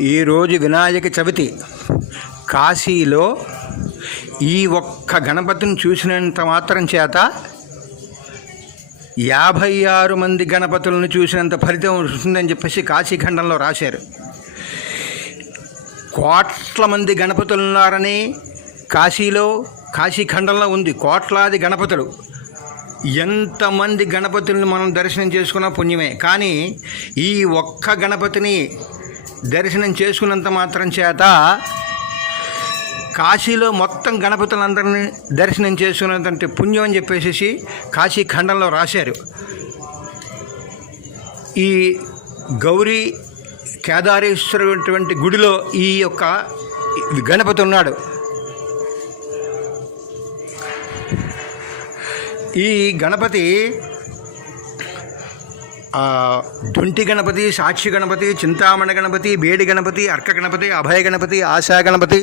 ఈరోజు వినాయక చవితి. కాశీలో ఈ ఒక్క గణపతిని చూసినంత మాత్రం చేత యాభై ఆరు మంది గణపతులను చూసినంత ఫలితం వస్తుందని చెప్పేసి కాశీఖండంలో రాశారు. కోట్ల మంది గణపతులు ఉన్నారని కాశీలో కాశీఖండంలో ఉంది. కోట్లాది గణపతులు. ఎంతమంది గణపతులను మనం దర్శనం చేసుకున్న పుణ్యమే. కానీ ఈ ఒక్క గణపతిని దర్శనం చేసుకున్నంత మాత్రం చేత కాశీలో మొత్తం గణపతులందరినీ దర్శనం చేసుకున్నంత పుణ్యం అని చెప్పేసి కాశీ ఖండంలో రాశారు. ఈ గౌరీ కేదారేశ్వరటువంటి గుడిలో ఈ యొక్క గణపతి ఉన్నాడు. ఈ గణపతి దొంటి గణపతి సాక్షి గణపతి చింతామణ గణపతి బేడి గణపతి అర్క గణపతి అభయ గణపతి ఆశా గణపతి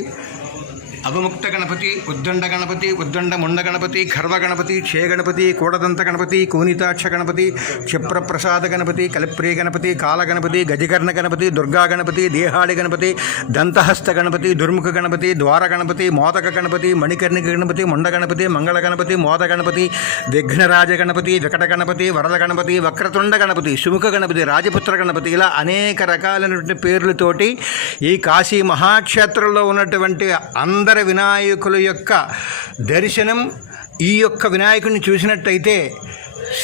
అవముక్త గణపతి ఉద్దండ గణపతి ఉద్దండ ముండ గణపతి ఖర్వ గణపతి క్షయ గణపతి కూడదంత గణపతి కూనితాక్ష గణపతి క్షిప్రప్రసాద గణపతి కలిప్రియ గణపతి కాల గణపతి గజకర్ణ గణపతి దుర్గా గణపతి దేహాడి గణపతి దంతహస్త గణపతి దుర్ముఖ గణపతి ద్వార గణపతి మోదక గణపతి మణికర్ణిక గణపతి ముండ గణపతి మంగళ గణపతి మోద గణపతి విఘ్నరాజ గణపతి వికట గణపతి వరద గణపతి వక్రతుండ గణపతి సుముఖ గణపతి రాజపుత్ర గణపతి ఇలా అనేక రకాలైనటువంటి పేర్లతోటి ఈ కాశీ మహాక్షేత్రంలో ఉన్నటువంటి అందరి వినాయకుల యొక్క దర్శనం ఈ యొక్క వినాయకుడిని చూసినట్టయితే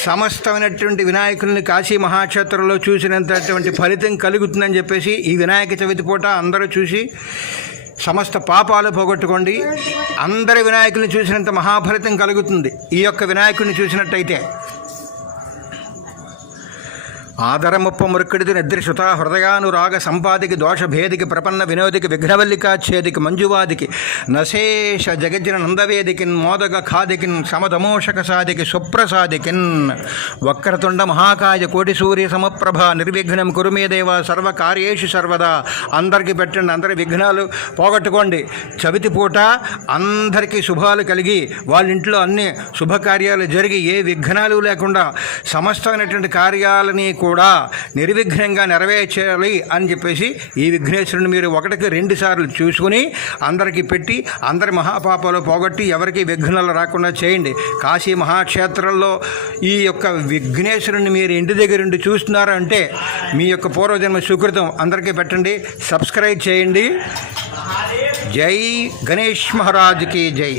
సమస్తమైనటువంటి వినాయకుల్ని కాశీ మహాక్షేత్రంలో చూసినంతటువంటి ఫలితం కలుగుతుందని చెప్పేసి ఈ వినాయక చవితి పూట అందరూ చూసి సమస్త పాపాలు పోగొట్టుకోండి. అందరి వినాయకుల్ని చూసినంత మహాఫలితం కలుగుతుంది. ఈ యొక్క వినాయకుడిని చూసినట్టయితే ఆదరముప్ప మురుక్కుడిది నిద్రి హృదయానురాగ సంపాదికి దోషభేదికి ప్రపన్న వినోదికి విఘ్నవల్లికాచ్ఛేదికి మంజువాదికి నశేష జగజ్జన నందవేదికిన్ మోదక ఖాదికిన్ సమదమోషక సాదికి సుప్రసాదికిన్. వక్రతుండ మహాకాయ కోటి సూర్య సమప్రభ నిర్విఘ్నం కురుమేదేవ సర్వకార్యేషు సర్వదా. అందరికీ పెట్టండి అందరి విఘ్నాలు. పోగొట్టుకోండి. చవితి పూట అందరికీ శుభాలు కలిగి వాళ్ళ ఇంట్లో అన్ని శుభకార్యాలు జరిగి ఏ విఘ్నాలు లేకుండా సమస్తమైనటువంటి కార్యాలని కూడా కూడా నిర్విఘ్నంగా నెరవేర్చాలి అని చెప్పేసి ఈ విఘ్నేశ్వరుని మీరు ఒకటికి రెండు సార్లు చూసుకుని అందరికీ పెట్టి అందరి మహాపాపాలు పోగొట్టి ఎవరికి విఘ్నాలు రాకుండా చేయండి. కాశీ మహాక్షేత్రంలో ఈ యొక్క విఘ్నేశ్వరుని మీరు ఇంటి దగ్గర ఉండి చూస్తున్నారంటే మీ యొక్క పూర్వజన్మ సుకృతం అందరికీ పెట్టండి సబ్స్క్రైబ్ చేయండి. జై గణేష్ మహారాజ్కి జై.